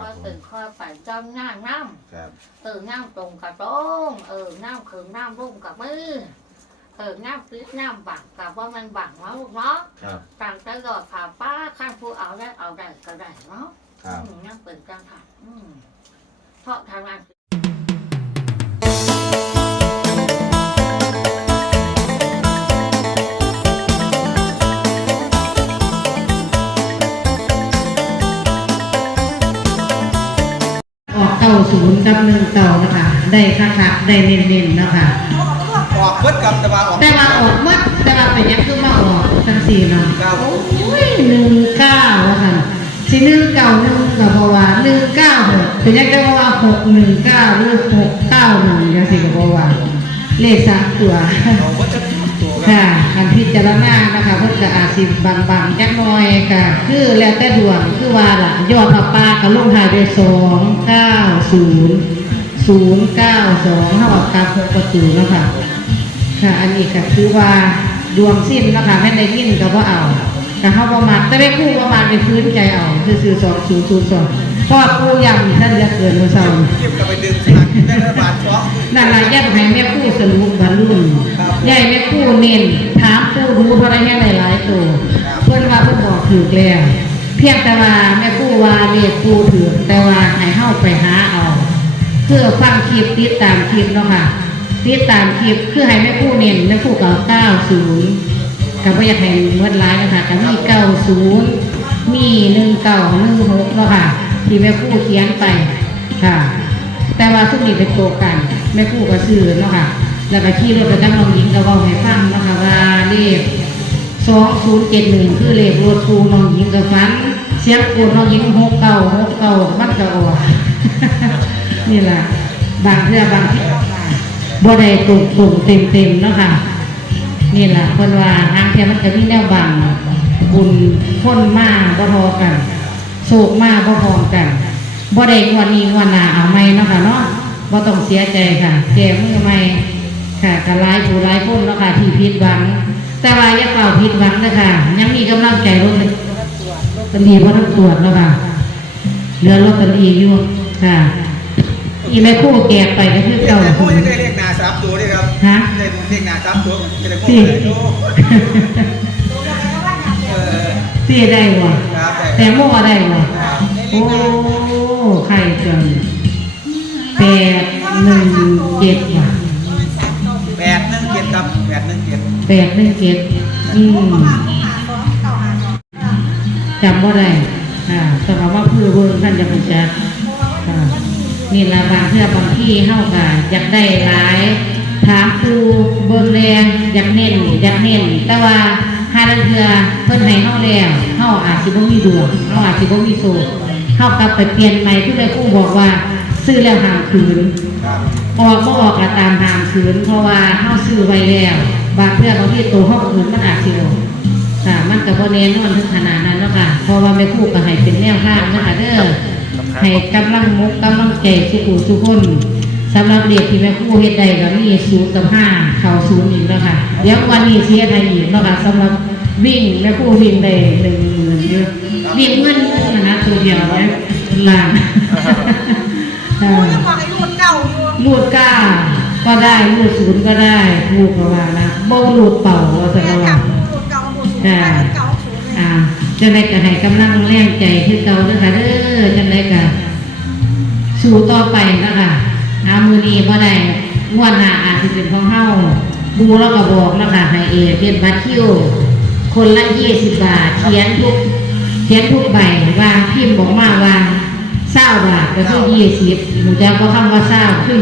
ค่อยเป็นค่อยไปจ้ำน้ำน้ำครับเออน้ำตรงกับตรงเออน้ำคือน้ำรุ่มกับมือเออน้ำปิดน้ำบังกับว่ามันบังเนาะลูกเนาะครับต่างตลอดผ่าป้าข้างผู้เอาได้เอาได้ก็ได้เนาะครับ อืมนั่งเปิดกลางค่ะอืมเพราะทางงาน ออกเก้าศูนย์กับหนึ่งเก้านะคะ ได้ค่ะค่ะได้เน้นๆนะคะ ออกเบิดกับแต่ว่าออกแต่ว่าออกหมัดแต่ว่าเป็นยังคือมาออกทั้งสี่เนาะเก้าโอ้ยหนึ่งเก้าค่ะสิหนึ่งเก้าหนึ่งกับเพราะว่าหนึ่งเก้าหกเป็นยังได้ว่าหกหนึ่งเก้าหรือหกเก้าหนึ่งยังสิกับเพราะว่าเลขสามตัว ออกเบิดจะตัวครับ ค่ะการพิจารณานะคะเพื่อจะอาศิบางบางๆจักน่อยค่ะ คือแล้วแต่ดวงคือว่าล่ะยอดผ้าป่าก็ลงท้ายด้วยสองเก้าศูนย์ศูนย์เก้าสองเท่ากับการหกประตูแล้วค่ะค่ะ อันนี้ก็คือว่าดวงสิ้นนะคะแม่ได้ยินก็ว่าเอาแต่เขาประมาณแต่ไม่คู่ประมาณไปพื้นใจเอาคือสื่อสองศูนย์ศูนย์สอง พราะว่าคู่ยำท่านจะเกินมาเศร้าเก็บกลับไปดึงสลากกินแบ่งรัฐบาลช็อปนั่นละแยกให้แม่คู่สรุปบรรลุนใหญ่แม่คู่เน้นถามคู่รู้เพราะได้แค่หลายๆตัวเพื่อนว่าเพื่อนบอกถือแล้วเพียงแต่ว่าแม่คู่ว่าเรียกคู่ถือแต่ว่าให้เข้าไปหาเอาเพื่อฟังคลิปติดตามคลิปเนาะค่ะติดตามคลิปคือให้แม่คู่เน้นแม่คู่กับเก้าศูนย์กับว่าอยากให้เมื่อร้ายนะคะกับมีเก้าศูนย์มีหนึ่งเก้าหนึ่งหกเนาะค่ะ ที่แม่คู่เขียนไปค่ะ แต่ว่าทุกนี้เป็นตัวกันแม่คู่ก็ซื้อเนาะค่ะ แล้วก็ขี่รถไปกับน้องหญิงก็เว้าให้ฟังเนาะค่ะว่าเลขสองศูนย์เจ็ดหนึ่งคือเลขรถคูน้องหญิงกับฟันเสียงปูน้องหญิงหกเก้าหกเก้ามันก็ออกนี่แหละบางเทื่อบางที่บ่ได้ตุ่มตุ่มเต็มเต็มเนาะค่ะนี่แหละคนว่าทางเทียมันจะมีแนวบางบุญพ้นมากบ่ทอกัน โศกมาบ่พร้อมกันบ่ได้งวันนี้งวันหน้าเอาไหมเนาะค่ะเนาะบ่ต้องเสียใจค่ะแก้มือใหม่ค่ะกะหลายผู้หลายคนเนาะค่ะที่ผิดหวัง แต่ว่าอย่าเป่าผิดหวังนะคะยังมีกำลังใจลดเลยตอนนี้บ่ต้องตรวจเนาะค่ะเหลือลอตเตอรี่อยู่ค่ะอีแม่คู่แกกไปก็คือเรียกเก่าแต่ผู้ยังได้เรียกนาสามตัวด้วยครับฮะได้เรียกนาสามตัวจะได้พวกสิเลยโอ้เออตีได้บ่ครับ แต่แต่โม่ได้บ่โอ้ไข่จังแปดหนึ่งเจ็ดว่ะแปดหนึ่งเจ็ดครับแปดหนึ่งเจ็ดแปดหนึ่งเจ็ดอืมจำบ่ได้อ่าต้องเอาว่าคือเวิร์ท่านจะเป็นจักอ่านี่ละบางเทื่อบางที่เฮาก็อยากได้หลาย ถามครูเบิ่งแรงอยากเน้นอยากเน้นแต่ว่าหาลังเทื่อเพิ่นให้เฮาแล้วเฮาอาจสิบ่มีดวงเฮาอาจสิบ่มีโชคเฮากลับไปเปลี่ยนใหม่ที่แม่ครูบอกว่า ซื้อแล้วห้ามคืนครับออกก็ออกก็ตามทางคืน เพราะว่าเฮาซื้อไว้แล้วบางเพื่อนบางที่ตัวเฮาคืนมันอาจสิออกค่ะมันก็บ่แน่นอนถึงขนาดนั้นเนาะค่ะเพราะว่าแม่ครูก็ให้เป็นแนวทางนะคะเด้อให้กำลังมุกกำลังใจสุขุทุกคนสำหรับเด็กที่แม่ครูเฮ็ดได้ก็มีศูนย์กับห้าเข้าศูนย์อีกแล้วค่ะเดี๋ยววันนี้สิเฮ็ดให้อีกเนาะค่ะสำหรับ วิ่งแม่ครูวิ่งได้1 0,000อยู่วิ่งเงินนะนะตัวเดียวนะล้านโอ้ยยังบอกให้รุ่นเก่าอยู่รูดก้าก็ได้รูดศูนย์ก็ได้รูดประมาณนะบ่รูดเป่าว่าสัแม่กกลัว่าบรุ่นเก่ารุ่นศูนย์ไปเก่าศูนย์เลยอ่าจังไดก็ให้กำลังแรงใจคือเก่าเด้อค่ะเด้อจังไดก็สู้ต่อไปนะคะอามือนี้บ่ได้งวดหน้าอาจสิเป็นของเฮาดูแล้วก็บอกนะคะให้เอเรียนบัตรคิว คนละ20บาทเขียนทุกเขียนทุกใบว่าพิมพ์บอกมาว่าเศร้าบาทก็คือ20หมูแจ้งก็คำว่าเศร้าคือ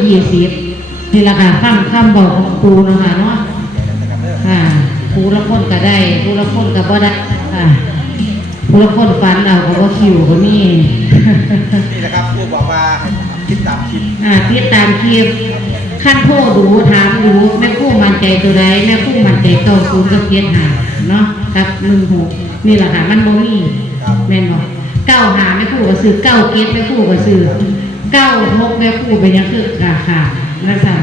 20นี่แหละค่ะคำคำบอกของครูเนาะค่ะเนาะค่ะผู้ละคนก็ได้ผู้ละคนก็บ่ได้ค่ะผู้ละคนฟันเอาก็บ่คิวก็มีนี่แหละครับผู้บอกว่าให้ติดตามคลิปอ่าติดตามคลิปขั้นโทษดูถามดูแม่คู่มั่นใจตัวใดแม่คู่มั่นใจเก้าศูนย์กับเกียรหา เนาะกับหนึ่งหกนี่แหละค่ะมันบ่มีแม่นบ่เก้าหาแม่คู่ก็ซื้อเก้าเกียรแม่คู่ก็ซื้อเก้าหกแม่คู่เป็นหยังคือราคานั่นสั่น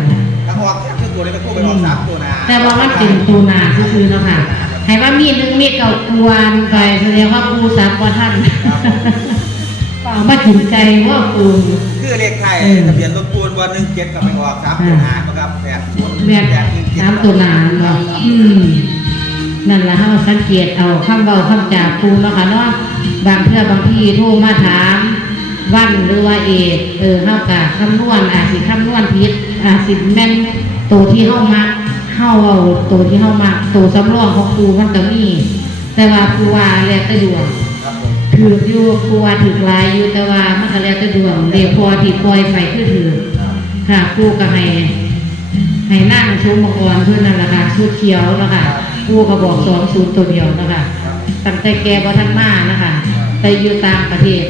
ถ้าออกชื่อตัวนี้เป็นผู้ไปออกสามตัวนาแต่ว่ามันเป็นตัวหนาซื่อๆเนาะค่ะให้ว่ามีหนึงมีเก่ากวนไปแสดงว่าครูสามกว่าท่านครับผมฝากเอามากินไก่ว่าปูคือเลขไทยเออทะเบียนรถปูนวันหนึ่งเจ็ดกับไม่ออกครับตัวหางนะครับแปดศูนย์แม่นแปดหนึ่งเจ็ดน้ำตัวหนานเนาะอืม นั่นละเฮาสังเกตเอาคำเบาคำจาปูเนาะค่ะเนาะบางเทื่อบางทีโทรมาถามวันหรือว่าเอกเออเฮากะคำนวณอาจสิคำนวณผิดอาจสิแม่นตัวที่เฮามักเฮาเอาตัวที่เฮามักตัวสำรองของปูมันก็มีแต่ว่าปูว่าแล้วแต่ดวงถืออยู่ปูว่าถือลายอยู่แต่ว่ามันก็แล้วแต่ดวงเรียพอที่ปล่อยไปคือถือครับค่ะปูก็ให้ให้นั่งชุมกรเพื่อนนั่นแหละค่ะชุดเขียวนะค่ะ ปูก็บอกสองศูนย์ตัวเดียวนะคะตั้งแต่แกบ่ทันมานะคะแต่อยู่ต่างประเทศ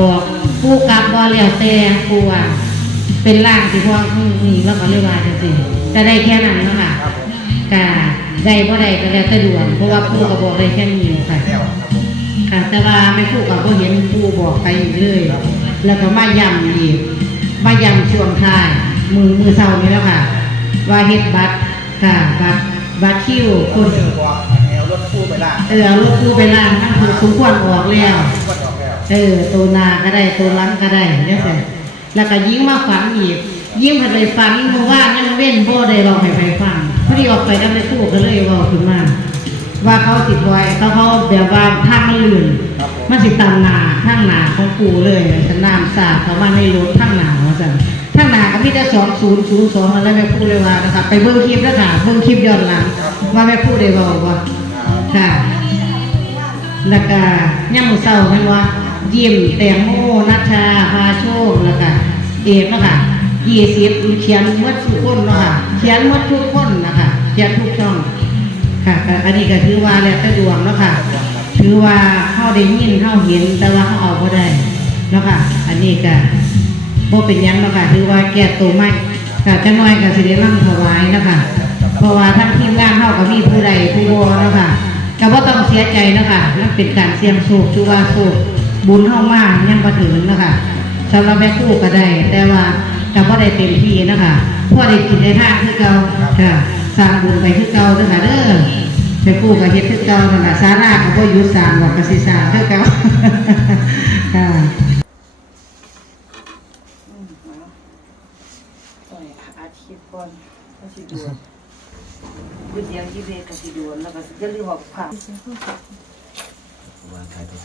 บอกปูกลับบ่แล้วแต่ปูว่าเป็นร่างที่พ่อมนี่แล้วก็เลยว่าจังซี่จะได้แค่นั้นนะคะก็ได้บ่ได้ก็แล้วแต่ดวงเพราะว่าปูก็บอกได้แค่นี้ค่ะแล้วครับผมค่ะแต่ว่าไม่พูดกับก็เห็นผู้บอกไปอีกเลย แล้วก็มาย้ำอีกมาย้ำช่วงท้ายมือมือเศร้านี้แล้วค่ะ ว่าเฮ็ดบัตรค่ะบัตร บัตรคิวคคนนเจอบอกแอลรถปูไปล่างเออเอารถตู้ไปล้างนั่นคือสมควรออกแล้วก็ออกแล้วเออตัวหนาก็ได้ตัวหลังก็ได้เนี่ยสิแล้วก็ยิงมาฝันอีกยิงผัดเลยฝันเมื่อวานยังเว้นบ่ได้เราให้ไปฟังพอดีออกไปแล้วไม่พูดก็เลยเว่าขึ้นมาว่าเขาติดไว้เขาเขาแบบว่าทางมันลื่นครับผมมันสิตามหนาทางหนาของปูเลยฉันน้ำสาดเขามาในรถทางหนาว่าสั่น ทางหนาก็มีแต่สองศูนย์ศูนย์สองอะไรแม่พูดเลยว่านะคะไปเบิ้งคลิปแล้วค่ะเบิ้งคลิปย้อนหลังว่าแม่พูดได้บอกว่าค่ะแล้วก็ย่ำมือเศร้าแม่นว่ายิ้มแตงโมนัชชาพาโชคแล้วก็เอกนะคะยี่สิบเขียนหมดทุกคนเนาะค่ะเขียนหมดทุกคนนะคะเขียนทุกช่องค่ะอันนี้ก็ถือว่าแล้วแต่ดวงเนาะค่ะถือว่าเข้าได้ยินเข้าเห็นแต่ว่าเขาเอาบ่ได้เนาะค่ะอันนี้ก็ บ่เป็นยังเนาะค่ะถือว่าแก้ตัวไม่ค่ะจังน้อยก็สิได้ร่ำถวายนะคะเพราะว่าทั้งทีมงานเฮาก็มีผู้ใดผู้บ่เนะคะก็บ่ต้องเสียใจนะคะมันเป็นการเสี่ยงโชคถือว่าโชคบุญเฮามายังบ่ถึงเนะคะสำหรับแม่ครูก็ได้ แต่ว่าก็บ่ได้เต็มที่นะคะพอได้กินได้ทานคือเก่าค่ะสร้างบุญไปคือเก่าด้อค่ะเด้อแม่ครูก็เฮ็ดคือเก่านั่นล่ะศาลาก็บ่ยุดสร้างหรอกกสิสร้างคือเก่าค่ะ โอ้ยอาทิตย์ก่อนก็สิ ดวนวิทยายี่เวก็สิดวนแล้วก็สิจะรีบบอกผ่าวางขายตัว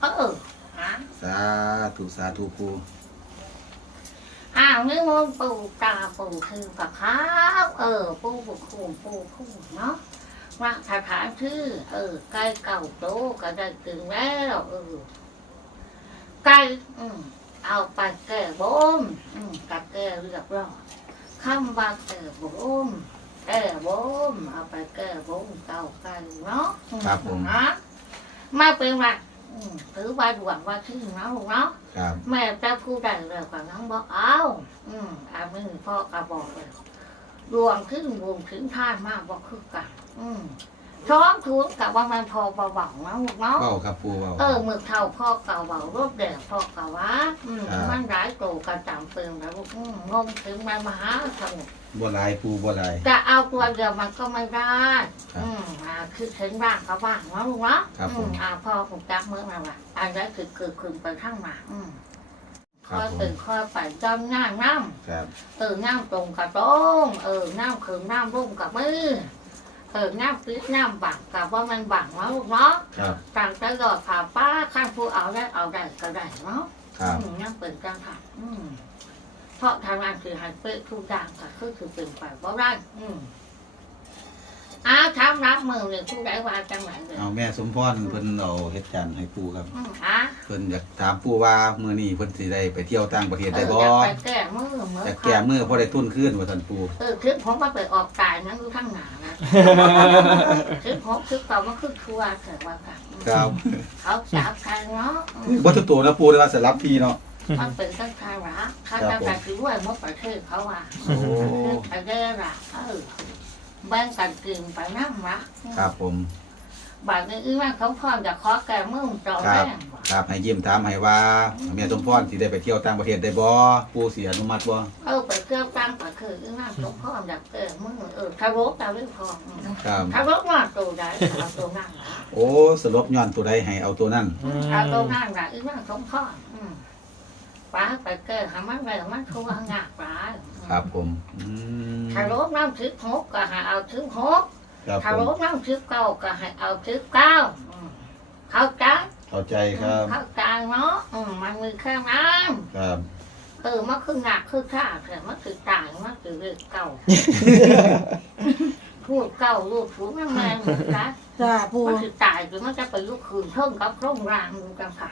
เออฮะสาธุสาธุปูอ้าวนี่มันปูตาปูคือกับข้าวเออ ปูปูคูมปูคูมเนาะว่าสถานที่เออไก่เก่าโตก็ได้ถึงแล้วเออไก่อืม เอาไปแก้บมอืมกับแก้เรียบร้อยคำว่าแก้บมแก้บมเอาไปแก้บมเก่าไก่เนาะอืครับผมนะไม่เป็นไรอืมถือว่าดวงว่าชื่อเนาะลูกเนาะครับแม่จะพูดได้เลยกว่าน้องบอกเอาอืมอามือพ่อกระบอกเลยรวมขึ้นรวมถึงท่านมากบอกคือกันอืม ช้อนทุนกับว่ามันพอเบาๆนะลูกเนาะเบ้าครับปูเบ้าเออมือเท่าพ่อเก่าเบารถแดดพ่อเก่าว่าอืมครับมันร้ายโตกระจำเปิงแล้วลูกอืมงมถึงมันมหาสมุทรบัวลายปูบัวลายจะเอาตัวเดียวมันก็ไม่ได้ครับอืมอ่าคือถึงบ้างก็บ้างนะลูกเนาะครับผมอือ่าพ่อผมจักเมื่อไหร่วะอันนี้คือคือคืนไปข้างมาอืมคค่รัอบยผมเป็นค่อยไปจำง่ายน้ครับำเออน้ำตรงกับตรงเออน้ำคืนน้ำรุ่มกับมือ เออน้ำปิดน้ำบังกับว่ามันบังเนาะลูกเนาะครับต่างตลอดผ่าป้าข้างผู้เอาได้เอาได้ก็ได้เนาะครับอืมน้ำเปิดจังค่ะอืมเพราะทางงานคือใหันเป๊ะทุกอย่างค่ะคือคือเป็นไปเพราะได้อืม อ้าวทำรับมือเลยผู้ใดว่าจังไหนเลยเอาแม่สมพรเพิ่นเอาเฮ็ดจันทร์ให้ปูครับ อืมอะเพิ่นอยากถามปูว่ามื้อนี้เพิ่นสิได้ไปเที่ยวต่างประเทศได้บ่เอออยากไปแก้มือเหมือนอยากแก้มือพอได้ทุนขึ้นว่าท่านปูเออคือผมมาไปออกกายนั้นรู้ทั้งหนานะคือผมคือเก่ามันคือทัวร์แต่ว่ากันครับเขาจับใครเนาะอืมบ่ทุกตัวนะปูแต่ว่าสลับที่เนาะ มันเป็นตั้งทาระข้าราชการคือด้วยมดประเทศเขาว่าโอ้ คือไปได้ละเออ แบ่งกันกินไปนั่งละครับผม บาดนี้อีนั่งเขาพร้อมจะขอแก่มือต่อครัแม่บครับให้ยิ้มถามให้ว่าแม่สมพรสิได้ไปเที่ยวต่างประเทศได้บ่ปู่สิอนุมัติบ่เออไปเที่ยวตั้งปะคืออีนั่งเขาพร้อมอยากแก่มือเออทารกดาวเรื่องพออืมครับทารกว่าตัวใดเอาตัวนั่งละโอ้สรุปย้อนตัวใดให้เอาตัวนั้น เอาตัวนั่งละอีนั่งเขาพร้อมอืมป้าไปแก่หามันแล้วมันทั่วงากป้า ครับผม อืม ทารกน้ำถึกหกก็ให้เอาถึกหกครับถ้าผรมถน้ำชิบเก้าก็ให้เอาชิบเก้าอืมเข้าใจเข้าใจครับ เข้าใจเนาะอืมมันมีแค่นั้นครับ เออมันคือหนักคือข้าแต่มันคือตายมันคือเรื่องเก่าพูดเก่าลูกถูกนั่นแม่เหมือนกันจ้าปูมันคือตายหรือมันจะไปลูกคืนเพิ่มกับโครงรางดูกันค่ะ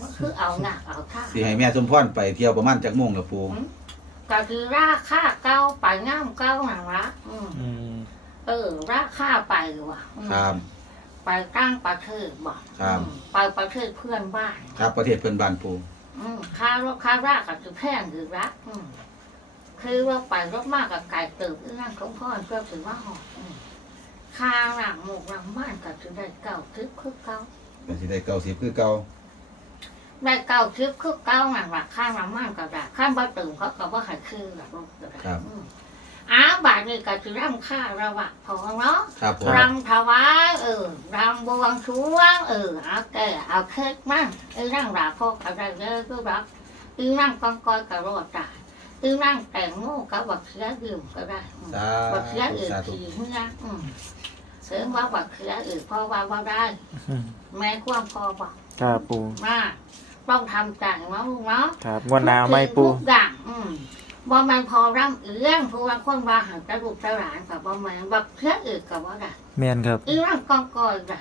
มันคือเอาหนักเอาท่าสิให้แม่สมพรไปเที่ยวประมาณจักโมงล่ะปู่ ก็คือราคาเก้าไปง่ามเก้าหนังละอืมเออ ราคาไปว่ะอืมครับ ไปตั้งประเทศบอกครับ อืมไปประเทศเพื่อนบ้าน ครับประเทศเพื่อนบ้านปู่อืมค่ารถค่ารากกับจุแพงหรือรักอืมคือว่าไปรถมากกับไก่เติบอีนั่งของพ่อก็ถือว่าหอมอืมค่าหลังหมกหลังบ้านกับจุได้เก่าทึบคือเก่าก็สิได้90คือเก่า ได้เก่าทึบคือเก่าหนังหลักค่าหลังบ้านกับดักค่าบ้านตื่นเขาก็ว่าใหายคือหลักลูกก็ได้อืมอ้าวบาทนี้ก็จะร่ำค่าระวะพอเนาะครับผมรำถวายเออรำบวงสรวงเออเอาแก่เอาเค้กมั่งไอ้ร่างหลาพกอะไรเยอะก็รักอีนั่งกองกอยกับรอดตายอีนั่งแต่งโง่กับบักเสียดื่มก็ได้อืมสาบักเสียธุอื่นสาธุขี่เมื่ออืมเสริมว่าบักเสียอื่นพอว่าว่าได้แม้ความพอบอกครับปูมาก ต้องทำใจเนาะลูกเนาะครับงวดหน้าไม่ปู ทุกอย่างอืมบ่แมันพอร่ำเอื้องผู้ว่าคนว่าหันกระดูกกระหลานกับบ่แมันบักเสียอื่นกับว่าได้ แมนครับ อีร่างกองกอยจ้ะ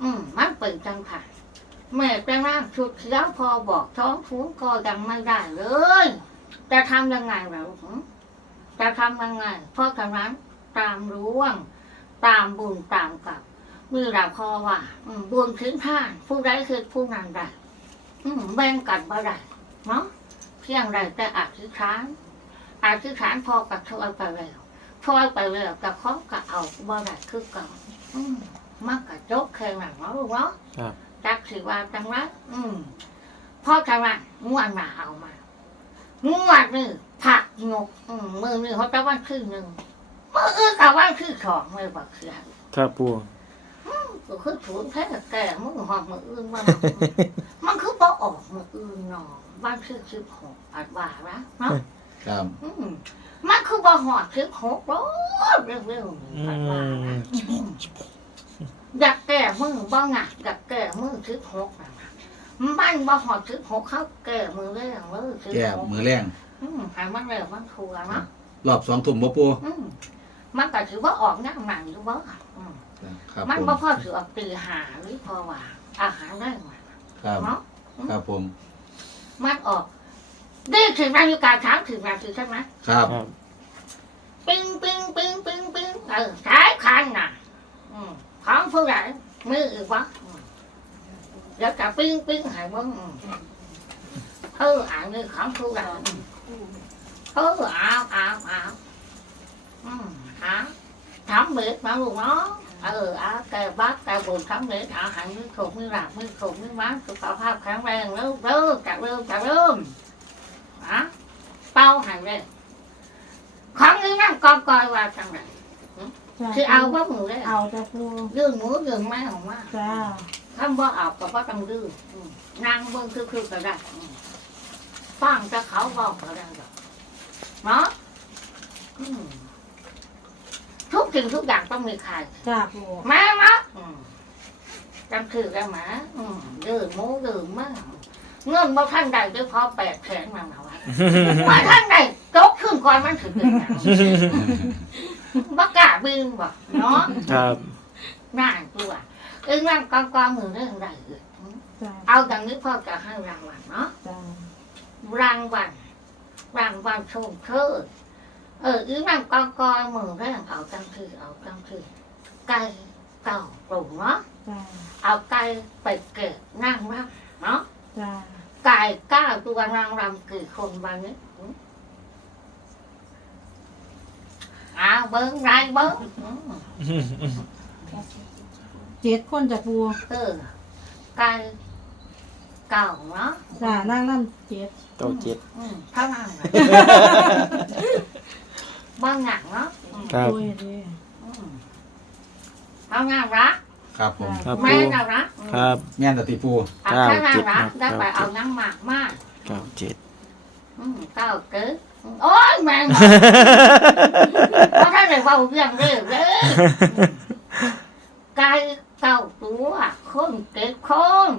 อืม มันเป็นจังค่ะแม่แต่ร่างชุดเขียวพอบอกท้องฟูงก็ยังไม่ได้เลย จะทำยังไงล่ะลูกหือจะทำยังไง เพราะฉะนั้นตามร่วง ตามบุญตามกับมือเราพอว่า อืมบุญถึงท่าน ผู้ใดคือผู้นั้นได้ อืมแบ่งกันบ่ได้เนาะเพียงใดแต่อธิษฐานอธิษฐานพอกับช่วยไปแล้วช่วยไปแล้วกับเขาก็เอาบ่ได้คือเก่าอืมมันกระจกแค่นั้นเนาะลูกเนาะครับจักสิว่าจังไรอืมพ่อจังไรงวดหนาเอามางวดนี่ผักงกอืมมือนี่เขาจะวันครึ่งหนึ่งมืออื่นกับวันครึ่งสองเลยบอกเสียครับปู ก็คือถูนแค่แก่มือหอบมืออื่นว่ามันคือพอออกมืออื่นหนอวันครึ่งสิบหกอัดว่าละเนาะครับอืมมันคือบ่หอดสิบหกรถเร็วๆอือัดว่าละมอยากแก่มือบ้างอะอยากแก่มือทึกหกนะบ้านบ่หอดทึกหกเขาแก่มือเรื่องมือทึกแก้หกมือแรงอืมหายมันเร็วมันทัวเนาะรอบ2ทุ่มบ่ปู่อืมมันก็ถือว่าออกงานหนังอยู่บ่อืม ครับมันผมบ่พอถือออกตีหาหรือพอว่า อาหารได้มาครับเนาะครับผม มันออกได้ถึงนาฬิกาเช้าถึงนาทีใช่ไหมครับครับ ปิ้งปิ้งปิ้งปิ้งปิ้งเออสายคันน่ะอืมของผู้ใหญ่มืออีกวะอืมแล้วก็ปิ้งปิ้งใหายมึงอืมเอออ่านนี่ของผู้ใหญ่อืมเออเอาเอาเอาอืมเอาทำเบ็ดมาลูกเนาะ เออเอาแกบักแกบุญทำเบ็ดเอาหันมือถูกมือหลับมือถูกมือมัดสุขภาพแข็งแรงเริ่มเริ่มจากเริ่มจากเริ่มอะเป้าหันเลยของนี้นั่งกองกอยว่าจังไรคือเอาว่ามือเลยเอาจ้าปูยื่นหมูยื่นไม้ออกมาจ้าถ้าบ่เอาก็บ่ต้องดื้ออืมนางเบิ่งคือคือก็ได้อืมฟังแต่เขาบอกก็ได้ดอกเนาะอืม ทุกสิ่งทุกอย่างต้องมีใครจ้าปูแม่มาอืมจำคือได้ไหมอืมดื้อหมูดื้อมากเงินบ่ท่านใดด้วยพอแปดแสนมาเอาไว้ว่าท่านใดจกขึ้นก่อนมันถึงเป็นหยังบ่กล้าบินบ่เนาะครับน่าตัวเอ้ยนั่งกองกองมือเรื่องอะไรอีกจ้าเอาอย่างนี้พ่อจะให้รางวัลเนาะ จ้ารางวัลรางวัลชมเชย เอออีนั่งกองกองมือเรื่องเอาจังคือเอาจังคือไก่เก่าปลูกเนาะจ้าเอาไก่ไปเก็บนั่งรับเนาะจ้าไก่เก้าตัวนางรำกี่คนวันนี้อืมเอาเบิ้งไรเบิ้งอืม เจ็ดคนจะปูเออไก่เก่าเนาะจ้านั่งน้ำเจ็ดเก้าเจ็ดอืมเท่านั้นเลย บ้างหนักเนาะอืมครับโอ้ยเด้อืมเอางานรักครับผมครับแม่ปูน่ารักครับ แม่นตติปูเอาแค่น่ารักได้ไปเอาน้ำหมากมากเก้าเจ็ดอืมเก้าเกิดโอ้ยแม่งบอกเพราะถ้าได้เว่าเรื่องเรื่องเลยไก่เก้าตัวคนเกิดคน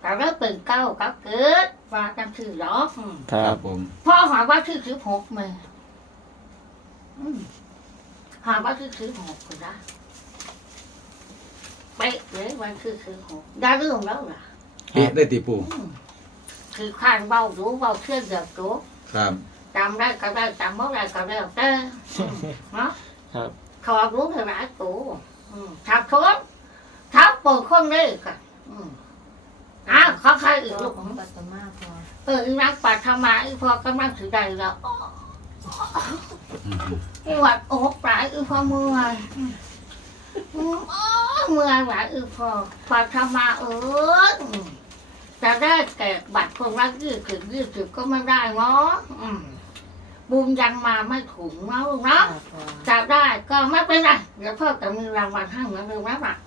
แต่เริ่มเป็นเก้าก็เกิดว่าจังคือหรอกอืมครับผมพ่อหาว่าชื่อคือหกเมย์อืม หาว่าชื่อคือหกก็ได้เป๊ะเลยวันคือคือหกได้เรื่องแล้วล่ะเอ๊ะได้ติปูอืมคือข้านเบารู้เบาเชื่อเดือดรู้ครับ จำได้ก็ได้จำไม่ได้ก็ได้แต่อืมเนาะครับ ขอรู้เท่าไหร่กูอืมทับทวนทับปนคนเลยกันอืมอ้าวเขาใครอีกลูก ของปัตตมาพอเอออีนักปัทมาอีพอกำลังถือใดแล้ว ปวดอกหลายอือพอเมื่อยเมื่อยหลายอือพอปัทมาเอออืมจะได้แก่บัตรคนรักยืดถึงยืดถึงก็ไม่ได้เนาะอืมบุญยังมาไม่ถึงเนาะเนาะจะได้ก็ไม่เป็นไรเดี๋ยวพ่อจะมีรางวัลให้เหมือนเดิมนะบัตร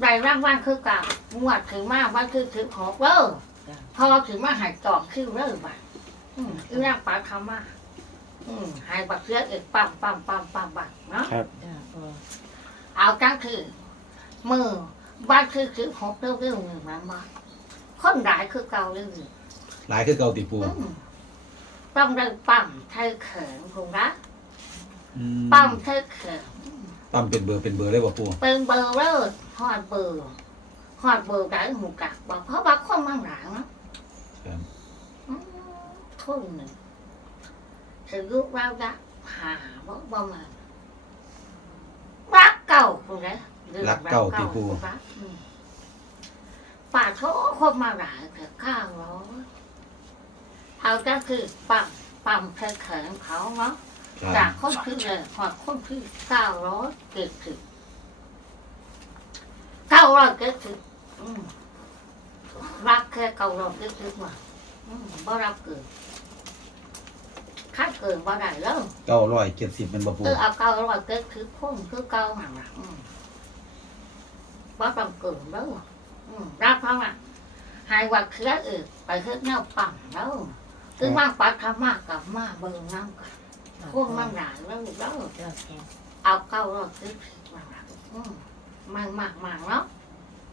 ได้รางวัลคือกับงวดถึงมากวันคือถึงหกเด้อพอถึงมาหายจอกคิ้วเด้อบัตรอืมอีนักปัทมา อืมหายบัตรเสียอีกปั๊มปั๊มปั๊มปั๊มบัตรเนาะ ครับจ้าพอเอาจังคือ มือบ้านคือคือหกเรื่องเรื่องหนึ่งมันบ้านคนหลายคือเก่าเรื่องหนึ่งหลายคือเก่าติปูอืมต้องได้ปั๊มไทยเขินคุณนะอืมปั๊มไทยเขินปั๊มเป็นเบอร์เป็นเบอร์เลยบ่ปูเป็นเบอร์เลยหอดเบอร์หอดเบอร์ได้หูกักบอกเพราะว่าคนมันหลายนะครับ อืมทุนหนึ่ง ถือลูกเราละหาบ่บ่มารักเก่าคุณนะเองรักเก่าติปู รักอืมป่าเขาคนมาหลายแต่ข้าวร้อยเอาก็คือปั๊มปั๊มเคยเขินเขาเนาะ ครับจากคนที่เลยหอดคนที่เก้าร้อยเจ็ดสิบเก้าร้อยเจ็ดสิบอืมรักแค่เก้าร้อยเจ็ดสิบมาอืมบ่รับเกิน ค่าเกินบ่ได้แล้วเก้าร้อยเจ็ดสิบเป็นบ่ปูเออเอาเก้าร้อยเจ็ดสิบคนคือเก้าหนังละอืมบ่ต้องเกินแล้วอืมรับเพราะว่าหายวัดเคลือเออไปเฮ็ดแนวปั่นแล้วคือว่าปัดธรรมะกับมาเบิ่งน้ำกันจ้าพวกมันหนาแล้วแล้วจ้าพอเอาเก้ารอบซื้อผิดมาละอืมมันมากมากเนาะ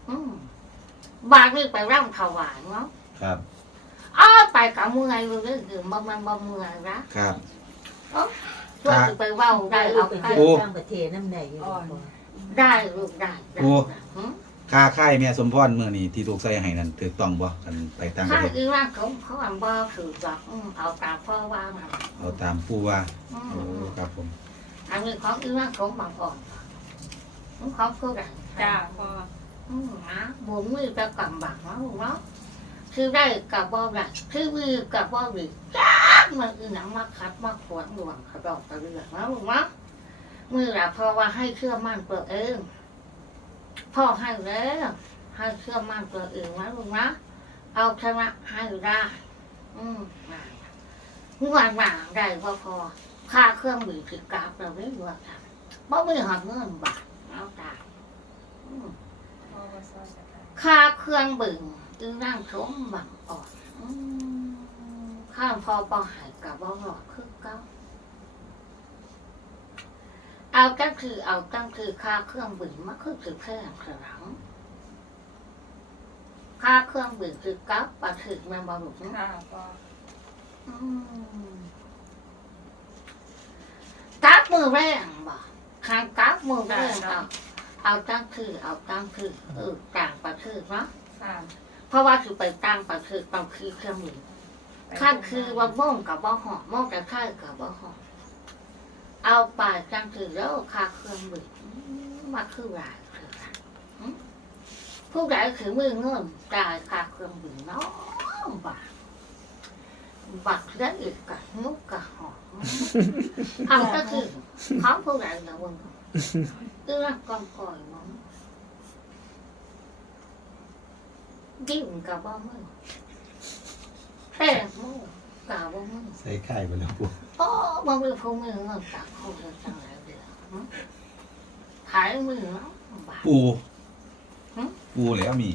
อืมบางนี่ไปร่ำถวายเนาะครับ อ้าวไปกับเมื่อยเลยคือคือบ่มันบ่เมื่อยนะครับ ช่วยสิไปเว้าได้เอาไปโอ้ ต่างประเทศน้ำไหนอยู่บ่พอได้ลูกได้ได้โอ้ หืมค่าค่ายแม่สมพรมื้อนี้ที่ลูกใส่ให้นั่นถูกต้องบ่กันไปต่างประถ้าเทศอีร่างเขาเขาอันบ่ถือดอกอืมเอาตามพ่อว่ามาเอาตามปูว่าอืมโอ้ครับผมอันนี้ของอีร่างเขาบางอ่อนของเขาผู้ใดจ้าพออืมนะบุญมือจะกำบังเนาะลูกเนาะ คือได้กับบ่ได้คือมือกับบ่ดีจ้ามันคือหนังมาคัดมาขวนหลวงขดอกตะเรืองนะลูกเนาะมือละเพราะว่าให้เชื่อมั่นตัวเองพ่อให้แล้วให้เชื่อมั่นตัวเองนะลูกนะเอาชนะให้ได้ อืมนะงวดหนาได้ก็พอค่าเครื่องมือถือกราฟเราไม่รู้ค่ะบ่มีหอดเงินบาทเอาตายอืมพอว่าซอยจะได้ค่าเครื่องบึง อึงร่างชมบังอ่อนอืมข้ามพอปอหายกับบ่หลอกคือเก้าเอาจังคือเอาจังคือค่าเครื่องบึงมันคือถือแพงขลังค่าเครื่องบึงคือเก้าปะถึกแมันบอลุกนะค่ะพออืมกักมือแรงบ่ข้างกักมือแรงเอาเอาจังคือเอาจังคือเออต่างประเทศเนาะค่ะ เพราะว่าคือไปตั้งประคือต้องคือเครื่องมือข้างคือว่าม่วงกับว่าหอมม่วงกับข้ากับว่าหอมเอาไปจังคือแล้วค่าเครื่องมือมาคือหลายคือหลายอืมผู้ใดคือมือเงินจ่ายค่าเครื่องมือเนาะบาทบักแล้วอีกกับนุกกับหอมเอาก็คือของผู้ใดกับมึงเอื้อกก่อนก่อยมั้ง ดิ้นกับว่ามึงแต่มึงกับว่ามึงใส่ไข่ไปแล้วปูโอ้มันเป็นพวกมือเงินจากคนละจังไรเดียวหึขายมือแล้วบาทปูหึปูแล้วมี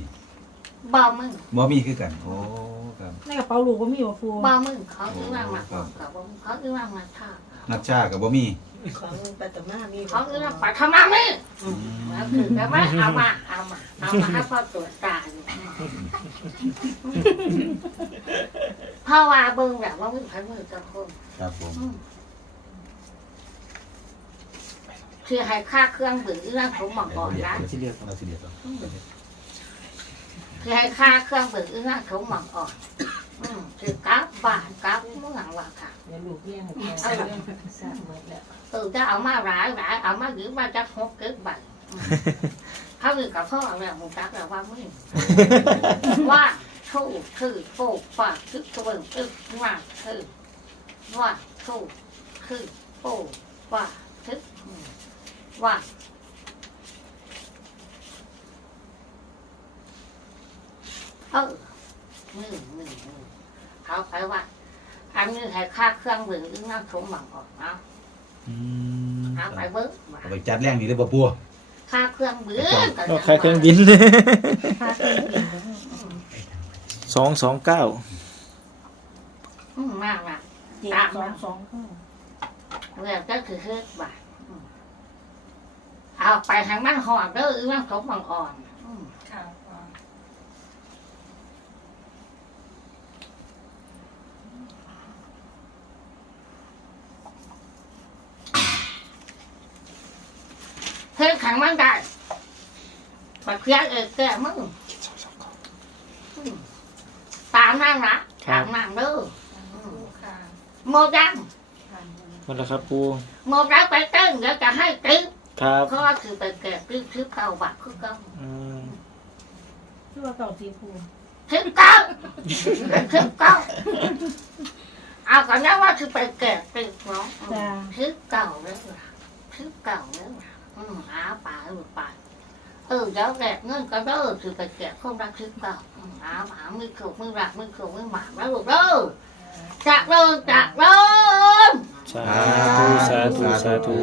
บ้ามึงบ่มีคือกัน โอ้ครับในกระเป๋าลูกก็มีบ่ปูบ้ามึงเขาที่ว่างมาก่อนกับว่ามึงเขาที่ว่างมาท่านัดชากับบ่มี ของปัตตมามีเขาที่ว่างปัทมามึงแล้วคือแต่ว่าเอามาเอามาเอามาให้พ่อตรวจตาอยู่พ่อว่าเบิ่งแบบว่ามึงพันมือกับคนครับผมอืมคือให้ค่าเครื่องบือเรื่องผมบอกก่อนนะเราสิเรียกเราสิเรียกเอาคือให้ค่าเครื่องบือเรื่องผมบอกก่อน อืมคือกราฟบาทกราฟเมื่อว่าค่ะ เดี๋ยวลูกเลี้ยงให้แกสร้างหมดแล้วเออจะเอามาหลายหลายเอามาหรือมาจะหกเกิดใบอืมเขาคือกับพ่อเอาแล้วผมจักแล้วว่ามึงว่าถูกคือโปกปากคือตัวอึกว่าคือว่าถูกคือโปกปากคืออื มว่าเออมือมือมือเขาไปว่าอันนี้ให้ค่าเครื่องมืออึ้งน้ำสมบังออกเนาะอืมเอาไปเบิ้งว่าเอาไปจัดแรงนี่เลยบ่ปูค่าเครื่องมือก็ค่าเครื่องบิน ค่าเครื่องบินบ่มีสองสองเก้าอืมมากนะเจ็ดสองสองเก้าเรื่องก็คือเฮือกบาทอืมเอาไปทางมันหอดเด้ออึ้งน้ำสมบังอ่อนอืมค่ะ เฮือกขังมันได้มาเคลียร์เออแก่มึงอืมตามนั่งนะตามนั่งเด้ออืมค่ะโมดังหมันแล้วครับปูโมดังไปเต้นเดี๋ยวจะให้ติ๊บครับเพราะว่าคือไปแก่ติ๊บคือเก่าบาทคือเก่าอืมชื่อว่าเก่าสีปูคือเก่าคือเก่าเอาก่อนนะว่าคือไปแก่ติ๊บเนาะอืมจ้าคือเก่าแล้วล่ะคือเก่าแล้วล่ะ อืมหาป่าหรือป่าเออเดี๋ยวแกะเงินก็เด้อคือไปแก่คนรักคือเก่าอืมหาหมามือขูมือรักมือขูมือหมาแล้วลูกเด้อจากเริ่มจากเริ่ม สาธุสาธุสาธุ